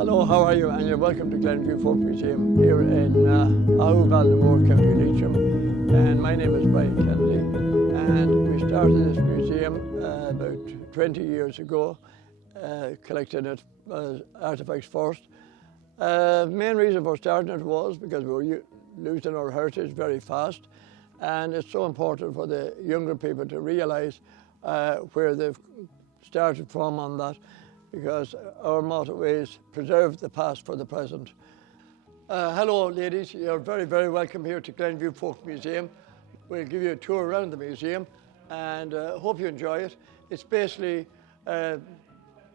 Hello, how are you? And you're welcome to Glenview Folk Museum here in Ballinamore, County Leitrim. And my name is Brian Kennedy. And we started this museum about 20 years ago, collecting it as artefacts first. The main reason for starting it was because we were losing our heritage very fast. And it's so important for the younger people to realise where they've started from on that, because our motto is preserve the past for the present. Hello ladies, you're very, very welcome here to Glenview Folk Museum. We'll give you a tour around the museum and hope you enjoy it. It's basically the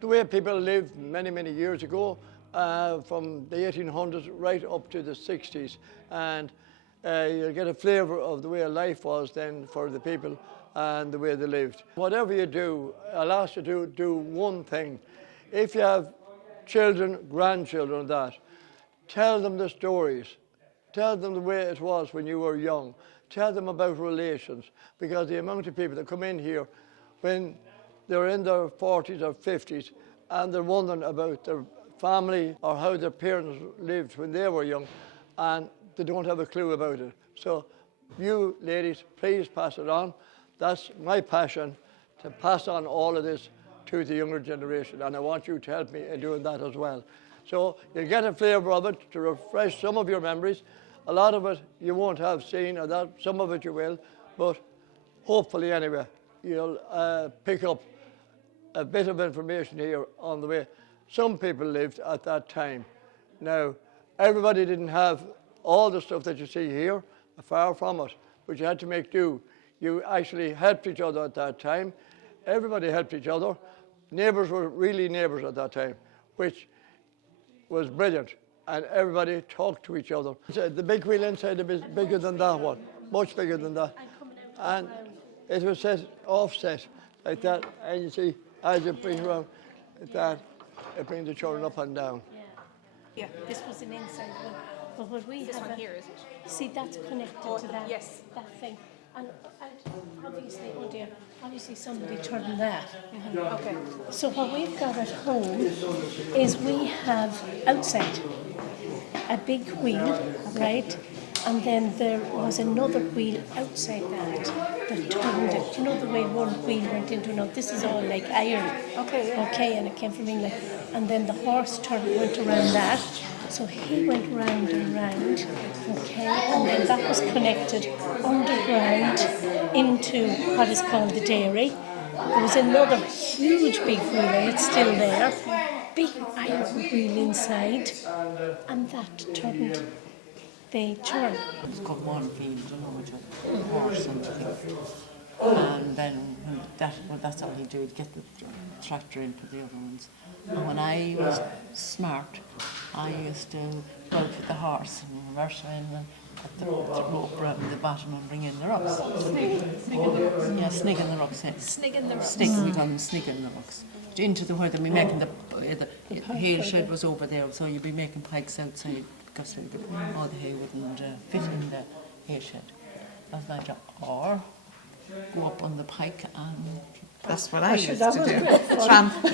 way people lived many, many years ago, from the 1800s right up to the 60s. And you'll get a flavour of the way life was then for the people and the way they lived. Whatever you do, I'll ask you to do one thing. If you have children, grandchildren, tell them the stories. Tell them the way it was when you were young. Tell them about relations, because the amount of people that come in here when they're in their 40s or 50s and they're wondering about their family or how their parents lived when they were young, and they don't have a clue about it. So you ladies, please pass it on. That's my passion, to pass on all of this to the younger generation, and I want you to help me in doing that as well. So you'll get a flavour of it to refresh some of your memories. A lot of it you won't have seen, or that some of it you will, but hopefully anyway you'll pick up a bit of information here on the way some people lived at that time. Now, everybody didn't have all the stuff that you see here, far from it, but you had to make do. You actually helped each other at that time. Everybody helped each other. Neighbours were really neighbours at that time, which was brilliant, and everybody talked to each other. The big wheel inside is bigger than that one, much bigger than that. And it was set offset like that, and you see, as you bring it around like that, it brings the children up and down. Yeah, this was an inside one. But what we this have one here, is it? See, that's connected to that, yes. that thing. And obviously, oh dear, obviously somebody turned that. Okay. So what we've got at home is we have outside a big wheel, right? And then there was another wheel outside that turned it. You know the way one wheel went into another? This is all like iron. Okay, yeah. Okay, and it came from England. And then the horse went around that. So he went round and round, okay, and then that was connected underground into what is called the dairy. There was another huge big wheel, and it's still there, big iron wheel inside, and that turned the churn. It's got one field, you know, with a horse and thing. And then that's all he'd do, he'd get the tractor in for the other ones. And when I was smart, I used to go out with the horse and reverse around and put the rope around the bottom and bring in the rocks. Yeah, snigging the rocks in. Snigging the rocks. We call them snigging the rocks. Into the where they'd be making the hay shed was over there, so you'd be making pikes outside because all the hay wouldn't fit in the hay shed. That's my job. Or go up on the pike and that's what I used to do. Tramp the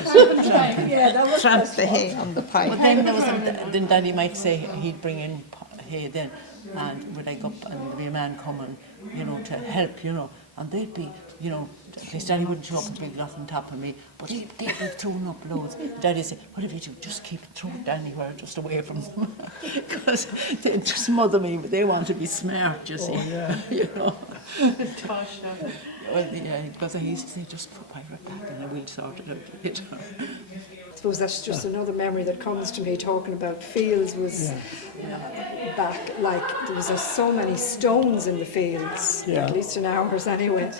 hay on the pike. But then there was then Daddy might say he'd bring in hay then, and would I go up and there'd be a man coming, you know, to help, you know, and they'd be, you know, his daddy wouldn't show up and be off on top of me, but he'd be throwing up loads. Daddy'd say, whatever you do, just keep it, throw it anywhere, just away from them, because they just smother me, but they want to be smart, you see, you know. Well, yeah, because I used to say, just put my right back and I will sort it out later. I suppose that's just another memory that comes to me talking about fields was back, like there was so many stones in the fields, at least in ours anyway,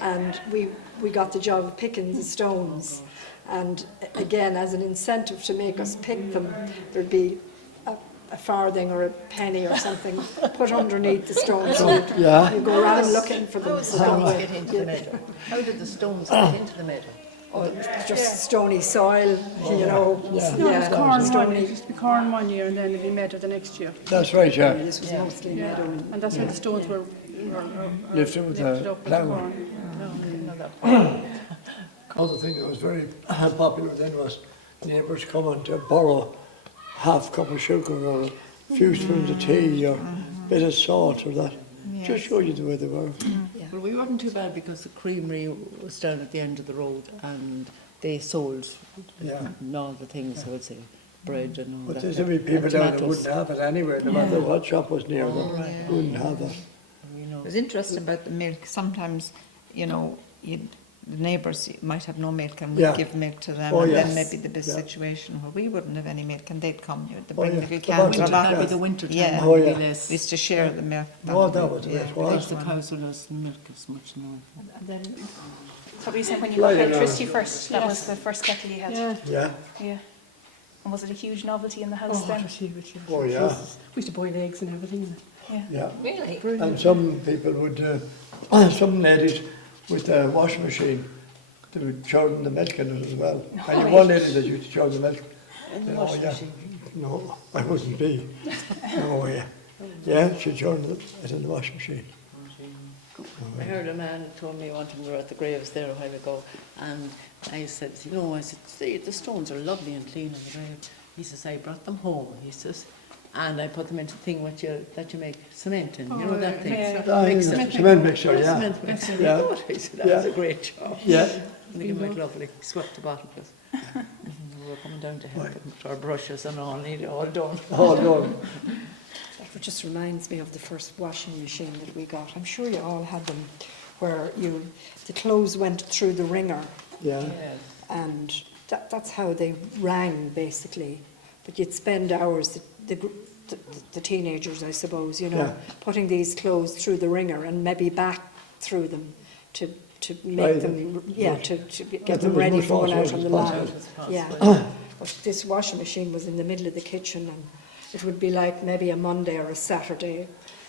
and we got the job of picking the stones, and again as an incentive to make us pick them, there'd be a farthing or a penny or something put underneath the stones. So you go around looking for them. Get into the meadow. How did the stones get into the meadow? Or just stony soil, you know. No, it was corn one year. It used to be corn one year and then it'd be meadow the next year. That's right, yeah. This was mostly meadow. And that's when the stones were Lifted with lifted a up with the plough. corn. Other thing that was very popular then was neighbours coming to borrow half cup of sugar or a few spoons of tea or a bit of salt or that. Just show you the way they were. Well, we weren't too bad because the creamery was down at the end of the road and they sold all the things, I would say, bread and all But that. there's so many people and down that tomatoes. wouldn't have it anyway, no matter what shop was near them, wouldn't have that. You know. It was interesting about the milk. Sometimes, you know, the neighbours might have no milk and we'd give milk to them, and then maybe there'd be a situation where we wouldn't have any milk and they'd come, they'd bring little cans or That'd be the winter time. Yeah, Oh, it'd be yeah. less. we used to share the milk. That was the way it Because was. the cows will less milk as much now. And then, so you said when you got electricity first, that was the first kettle you had. Yeah. Yeah. Yeah. And was it a huge novelty in the house Oh, then? it was huge. Oh, yeah. We used to boil eggs and everything. Yeah. Yeah. Really? And some people would, some ladies with a washing machine, they would churn the milk in it as well. And you one lady that used to churn the milk. In the washing machine. No, I wouldn't be. No, yeah. Yeah, she churned it in the washing machine. I heard a man told me one time we were at the graves there a while ago, and I said, see, the stones are lovely and clean in the grave. He says, I brought them home, he says, and I put them into the thing that you make cement in, you know that thing. Cement mixture, yeah. Cement mixer. Yeah. He said, that was a great job. Yeah. And he went lovely, swept the bottle of us. We were coming down to help him with our brushes and all, nearly all done. Oh, no. That just reminds me of the first washing machine that we got. I'm sure you all had them, where the clothes went through the wringer, Yeah. and that's how they rang basically. But you'd spend hours, the teenagers, I suppose, putting these clothes through the wringer and maybe back through them to make them, to get them ready for going out on the line. Yeah. But this washing machine was in the middle of the kitchen, and it would be like maybe a Monday or a Saturday,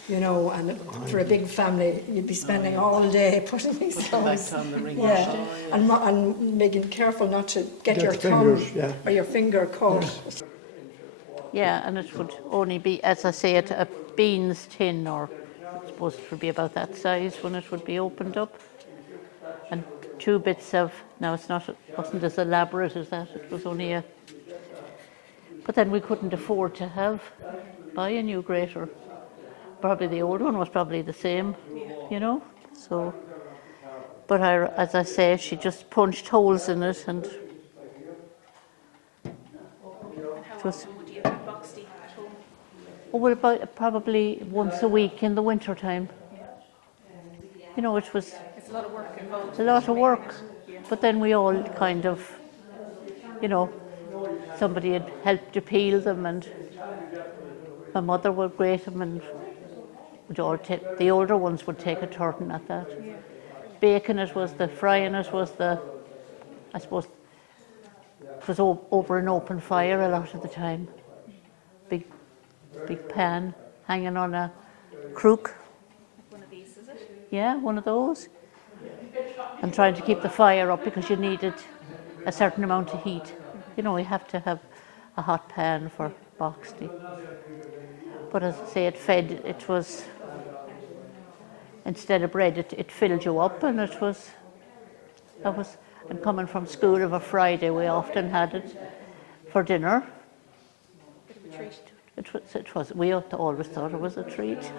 and for a big family, you'd be spending all day putting these clothes. On the ring. Yeah, and making careful not to get your thumb or your finger caught. Yeah, and it would only be, as I say, a beans tin, or I suppose it would be about that size when it would be opened up. And 2 bits of, now it wasn't as elaborate as that, it was only but then we couldn't afford to buy a new grater. Probably the old one was probably the same, so. But as I say, she just punched holes in it, and it was. Would you have box tea at home? Oh, well, probably once a week in the winter time. It was It's a lot of work involved. a lot of work, but then we all kind of, somebody had helped to peel them, and my mother would grate them, and the older ones would take a turn at that. Baking it was frying it was I suppose, it was over an open fire a lot of the time. Big pan hanging on a crook. One of these, is it? Yeah, one of those. And trying to keep the fire up because you needed a certain amount of heat. We have to have a hot pan for box tea. But as I say, it was, instead of bread, it filled you up, and and coming from school of a Friday, we often had it for dinner. Bit of a treat. We always thought it was a treat.